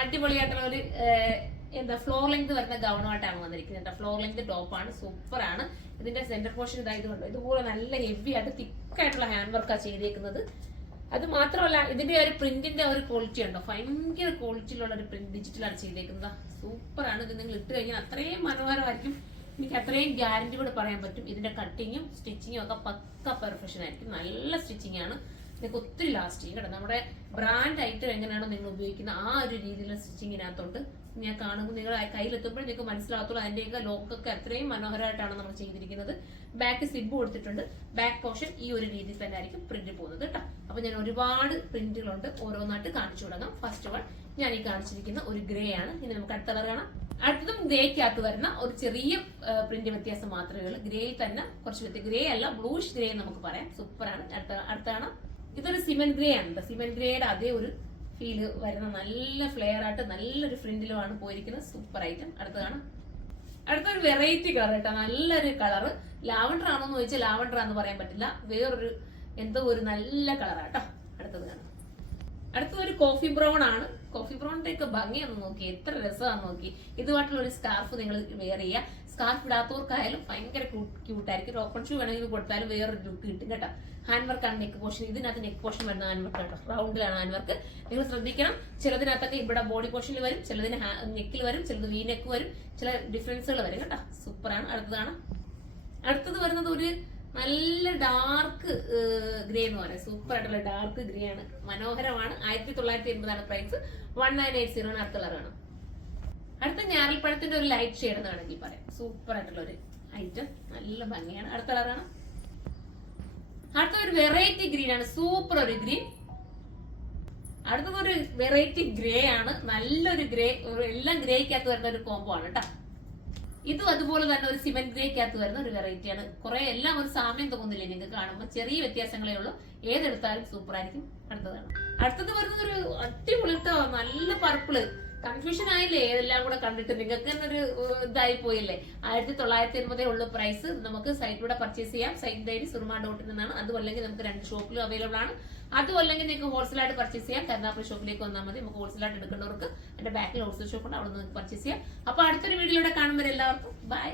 അടിപൊളിയായിട്ടുള്ള ഒരു എന്താ ഫ്ലോർ ലെങ്ത് വരുന്ന ഗൗണുമായിട്ടാണ് വന്നിരിക്കുന്നത്. ഫ്ലോർ ലെങ്ത് ടോപ്പാണ്, സൂപ്പർ ആണ്. ഇതിന്റെ സെന്റർ പോർഷൻ ഇതായതുകൊണ്ട് ഇതുപോലെ നല്ല ഹെവി ആയിട്ട് തിക്കായിട്ടുള്ള ഹാൻഡ് വർക്കാണ് ചെയ്തേക്കുന്നത്. അത് മാത്രമല്ല ഇതിന്റെ ഒരു പ്രിന്റിന്റെ ഒരു ക്വാളിറ്റി ഉണ്ടോ, ഭയങ്കര ക്വാളിറ്റിയിലുള്ള ഒരു പ്രിന്റ് ഡിജിറ്റലാണ് ചെയ്തേക്കുന്നത്. സൂപ്പർ ആണ്. ഇത് നിങ്ങൾ ഇട്ട് കഴിഞ്ഞാൽ അത്രയും മനോഹരമായിരിക്കും. എനിക്ക് അത്രയും ഗ്യാരണ്ടി കൂടെ പറയാൻ പറ്റും. ഇതിന്റെ കട്ടിങ്ങും സ്റ്റിച്ചിങ്ങും ഒക്കെ പക്ക പെർഫെക്ഷൻ ആയിരിക്കും. നല്ല സ്റ്റിച്ചിങ് ആണ്. നിങ്ങൾക്ക് ഒത്തിരി ലാസ്റ്റ് ചെയ്യും കേട്ടോ. നമ്മുടെ ബ്രാൻഡ് ഐറ്റം എങ്ങനെയാണോ നിങ്ങൾ ഉപയോഗിക്കുന്ന ആ ഒരു രീതിയിലുള്ള സ്റ്റിച്ചിങ്ങിനകത്തോണ്ട് ഞാൻ കാണുമ്പോൾ നിങ്ങൾ കയ്യിലെത്തുമ്പോൾ നിങ്ങൾക്ക് മനസ്സിലാകത്തുള്ളൂ. അതിന്റെയൊക്കെ ലോക്കൊക്കെ അത്രയും മനോഹരമായിട്ടാണ് നമ്മൾ ചെയ്തിരിക്കുന്നത്. ബാക്ക് സിബ് കൊടുത്തിട്ടുണ്ട്. ബാക്ക് പോർഷൻ ഈ ഒരു രീതിയിൽ തന്നെ ആയിരിക്കും പ്രിന്റ് പോകുന്നത് കേട്ടോ. അപ്പൊ ഞാൻ ഒരുപാട് പ്രിന്റുകളുണ്ട്, ഓരോന്നായിട്ട് കാണിച്ചു തുടങ്ങാം. ഫസ്റ്റ് വൺ ഞാൻ ഈ കാണിച്ചിരിക്കുന്ന ഒരു ഗ്രേ ആണ്. ഇനി നമുക്ക് അടുത്ത കളർ കാണാം. അടുത്തതും ഗ്രേക്കകത്ത് വരുന്ന ഒരു ചെറിയ പ്രിന്റ് വ്യത്യാസം മാത്രമേ ഉള്ളൂ. ഗ്രേയിൽ തന്നെ കുറച്ച് വ്യത്യാസം, ഗ്രേ അല്ല ബ്ലൂഷ് ഗ്രേ നമുക്ക് പറയാം. സൂപ്പറാണ്. അടുത്ത കാണാം. ഇതൊരു സിമെന്റ് ഗ്രേ ആണ്. സിമെന്റ് ഗ്രേയുടെ അതേ ഒരു ഫീല് വരുന്ന നല്ല ഫ്ലെയർ ആയിട്ട് നല്ലൊരു ഫ്രിന്റിലുമാണ് പോയിരിക്കുന്നത്. Super item. അടുത്തൊരു വെറൈറ്റി കളർ കേട്ടോ. നല്ലൊരു കളറ്. ലാവണ്ടർ ആണോന്ന് ചോദിച്ചാൽ ലാവണ്ടർ ആണെന്ന് പറയാൻ പറ്റില്ല. വേറൊരു എന്തോ ഒരു നല്ല കളറാട്ടോ. അടുത്തൊരു കോഫി ബ്രൗൺ ആണ്. കോഫി ബ്രൗണിന്റെ ഒക്കെ ഭംഗിയൊന്ന് നോക്കി, എത്ര രസമാണെന്ന് നോക്കി. ഇതുമായിട്ടുള്ള ഒരു സ്കാർഫ് നിങ്ങൾ വെയർ ചെയ്യുക. സ്കാർഫ് ഇടാത്തവർക്കായാലും ഭയങ്കര ക്യൂട്ടായിരിക്കും. ഒരു ഓപ്പൺ ഷൂ വേണമെങ്കിൽ കൊടുത്താലും വേറൊരു ലുക്ക് കിട്ടും കേട്ടോ. ഹാൻഡ് വർക്കാണ് നെക്ക് പോർഷൻ. ഇതിനകത്ത് നെക്ക് പോർഷൻ വരുന്ന ഹാൻഡ് വർക്ക് കേട്ടോ. റൗണ്ടിലാണ് ഹാൻഡ് വർക്ക്. നിങ്ങൾ ശ്രദ്ധിക്കണം. ചിലതിനകത്തൊക്കെ ഇവിടെ ബോഡി പോർഷനിൽ വരും, ചിലതിന് നെക്കിൽ വരും, ചിലത് വി നെക്ക് വരും, ചില ഡിഫറൻസുകൾ വരും കേട്ടോ. സൂപ്പറാണ്. അടുത്തത് വരുന്നത് ഒരു നല്ല ഡാർക്ക് ഗ്രേ എന്ന് പറയാം. സൂപ്പർ ആയിട്ടുള്ള ഡാർക്ക് ഗ്രേ ആണ്. മനോഹരമാണ്. 1980 പ്രൈസ്. 1980 അടുത്ത കളറാണ്. അടുത്ത ഞാറൽപ്പഴത്തിന്റെ ഒരു ലൈറ്റ് ഷെയ്ഡ് എന്ന് വേണമെങ്കിൽ പറയാം. സൂപ്പർ ആയിട്ടുള്ള ഒരു ഐറ്റം. നല്ല ഭംഗിയാണ്. അടുത്ത കളറാണ്. അടുത്ത ഒരു വെറൈറ്റി ഗ്രീൻ ആണ്. സൂപ്പർ ഒരു ഗ്രീൻ. അടുത്തതൊരു വെറൈറ്റി ഗ്രേ ആണ്. നല്ലൊരു ഗ്രേ. എല്ലാം ഗ്രേക്കകത്ത് വരുന്ന ഒരു കോംബോ ആണ് കേട്ടോ. ഇതും അതുപോലെ തന്നെ ഒരു സിമെന്റ് ഗ്രേക്കകത്ത് വരുന്ന ഒരു വെറൈറ്റിയാണ്. കുറെ എല്ലാം ഒരു സാമ്യം തോന്നുന്നില്ലേ നിങ്ങൾക്ക് കാണുമ്പോൾ? ചെറിയ വ്യത്യാസങ്ങളേ ഉള്ളൂ. ഏതെടുത്താലും സൂപ്പർ ആയിരിക്കും. അടുത്തത് വരുന്നത് ഒരു അടിപൊളിട്ടോ നല്ല പർപ്പിള്. കൺഫ്യൂഷൻ ആയില്ലേ ഏതെല്ലാം കൂടെ കണ്ടിട്ട്? നിങ്ങൾക്ക് തന്നെ ഒരു ഇതായി പോയില്ലേ? 1980 ഉള്ള പ്രൈസ്. നമുക്ക് സൈറ്റിലൂടെ പർച്ചേസ് ചെയ്യാം. സൈറ്റ് ഐഡി surma.in എന്നാണ്. അതും അല്ലെങ്കിൽ നമുക്ക് 2 ഷോപ്പിലും അവൈലബിൾ ആണ്. അതും അല്ലെങ്കിൽ നിങ്ങൾക്ക് ഹോൾസെയിലായിട്ട് പർച്ചേസ് ചെയ്യാം. കരുനാഗപ്പള്ളി ഷോപ്പിലേക്ക് വന്നാൽ മതി. നമുക്ക് ഹോൾസെയിലായിട്ട് എടുക്കേണ്ടവർക്ക് എന്റെ ബാക്കിൽ ഹോൾസെയിൽ ഷോപ്പ് ഉണ്ട്, അവിടെ നിന്ന് പർച്ചേസ് ചെയ്യാം. അപ്പൊ അടുത്തൊരു വീഡിയോയുടെ കാണുമ്പോൾ എല്ലാവർക്കും ബൈ.